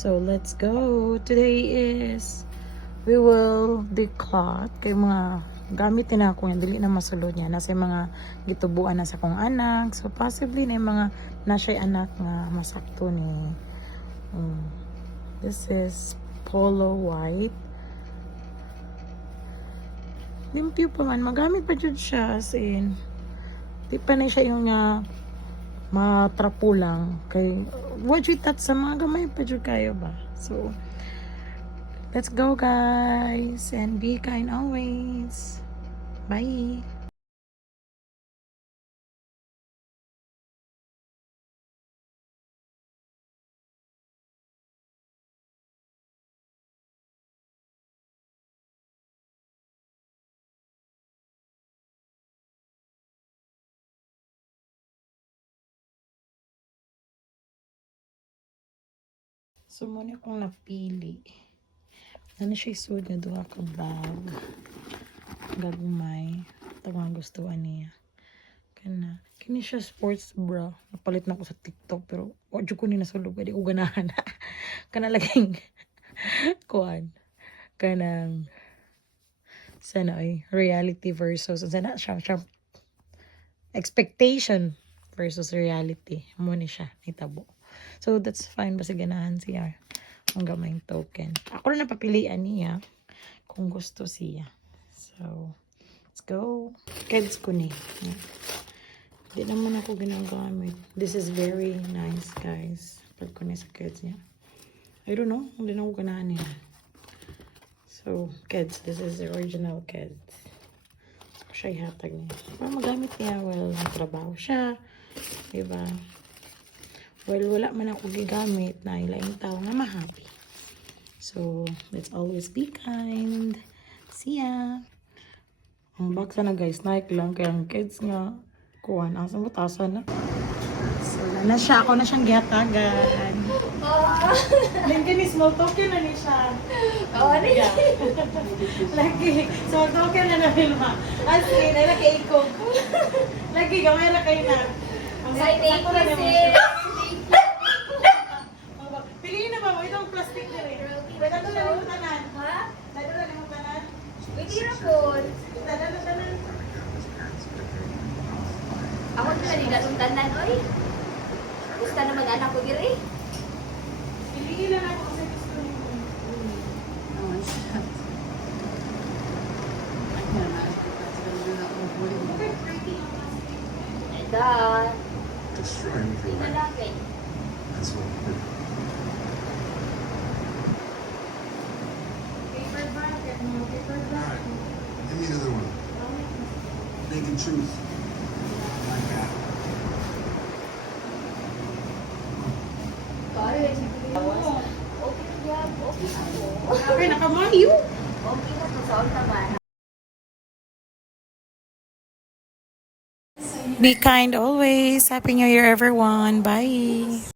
So let's go. Today is we will declutter kay mga gamit na ako nga dili na masulod niya nasa mga gitubuan na sa kong anak. So possibly na yung mga nasay anak nga masakto ni. This is polo white. Limpyo pa man, magamit pa jud siya, as in di pa na siya yung matrapo lang kay what you touch sa mga gamay pa jud kayo ba. So let's go guys and be kind always. Bye. So muna akong napili. Ano siya isud nga duha ka bag. Gagmay. Ito nga gustuhan niya. Kini siya sports bra. Napalit na ako sa TikTok pero wadyo ko ni nasulog. Pwede ko ganahan. Kana laging kuhan. Kanang sana ay reality versus sana siya expectation versus reality. Mo ni siya nitabo. So that's fine basta ganahan siya. Ang gamayng token. Ako na napapilian niya kung gusto siya. So let's go. Kids ko ni. Hindi naman ako ginagamit. This is very nice guys. Pag ko sa kids niya. I don't know. Hindi na ako ganahan niya. So kids. This is the original kids. So siya ihatag niya. Para magamit niya while nagtrabaho siya. Diba? Well, wala man ako gigamit na ilaing tao nga ma-happy. So, let's always be kind. See ya! Ang baksa na guys, Nike lang. Kaya ang kids nga, kuhan. Asang butasan na. So, na siya. Ako na siyang gihatagan. Lagi ni small token na ni siya. Oo, ano yan? Lagi. Small token na na Vilma. As in, ay nakaikog. Lagi, gamay na kayo na. Ang Ay, thank sakto na you, naman sis. siya. Piliin na ba mo? Itong plastic na rin. Pwede ito na yung tanan. Ha? Pwede na yung tanan. Pwede na po. Tanan. Ako na nila itong tanan, oy. Gusto na mag-anak ko giri. Piliin lang ako kasi gusto niyo. Dad. Just try and Hindi na relax. lang eh. That's all. Paper bag. Paper bag. Give me another one. Naked truth. Like that. Sorry. Okay na yan. Okay na po. Okay, nakamayo. Okay na po sa ultaman. Be kind always. Happy New Year everyone. Bye.